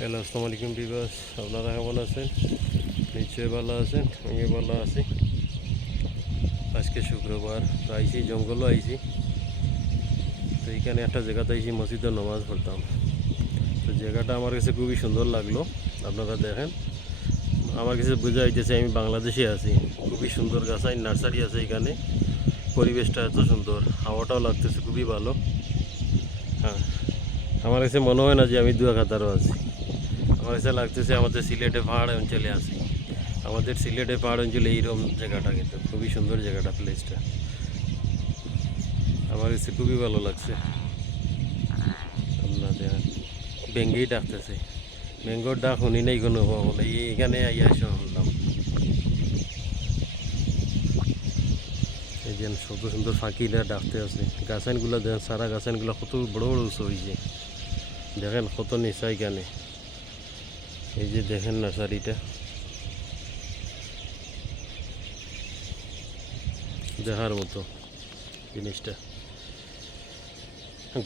Hello, আসসালামু আলাইকুম viewers. আপনারা কেমন আছেন? নিশ্চয়ই ভালো আছেন, আমি ভালো আছি। আজকে শুক্রবার, তো আইসি জঙ্গলও আইসি। তো এইখানে একটা জায়গাতে আইসি মসজিদে নামাজ পড়তাম। তো জায়গাটা আমার কাছে খুবই সুন্দর লাগলো। আপনারা দেখেন, আমার কাছে বোঝা যাইতেছে আমি বাংলাদেশে আছি। খুবই সুন্দর গাছাই নার্সারি আছে এখানে। পরিবেশটা এত সুন্দর, হাওয়াটাও লাগতেছে খুবই ভালো। হ্যাঁ, আমার কাছে মনে হয় না যে আমি দুয়াখাতারও আছি। আমার কাছে লাগতেছে আমাদের সিলেটে পাহাড় অঞ্চলে আছি। আমাদের সিলেটে পাহাড় অঞ্চলে এইরকম জায়গাটা কিন্তু খুবই সুন্দর জায়গাটা, প্লেসটা আমার কাছে খুবই ভালো লাগছে। আপনাদের ব্যাঙ্গেই ডাকতেছে, ব্যাঙ্গর ডাক শুনি নাই কোনো বলে এইখানে আইয়া এসে শুনলাম। এই যে সুন্দর সুন্দর ফাঁকিরা ডাকতে আছে। গাছানগুলো দেখেন, সারা গাছানগুলো কত বড় বড় উঁচু হয়েছে, দেখেন কত নিচা এখানে। এই যে দেখেন নার্সারিটা, দেখার মতো জিনিসটা।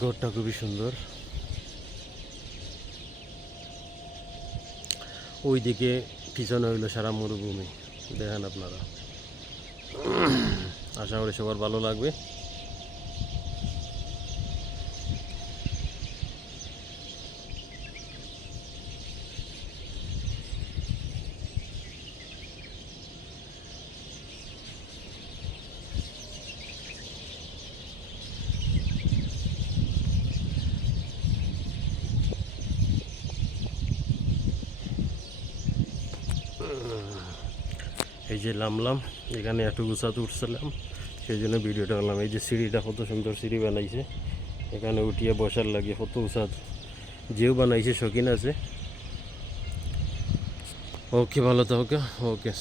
ঘরটা খুবই সুন্দর। ওইদিকে পিছনে হইলো সারা মরুভূমি, দেখেন আপনারা। আশা করি সবার ভালো লাগবে। এই যে নামলাম, এখানে একটু গুছাতে উঠছিলাম, সেই জন্য ভিডিওটা করলাম। এই যে সিঁড়িটা, কত সুন্দর সিঁড়ি বানাইছে, এখানে উঠিয়ে বসার লাগে কত উঁচাত। যেও বানাইছে শৌখিন আছে। ওকে, ভালো থাকো। ওকে।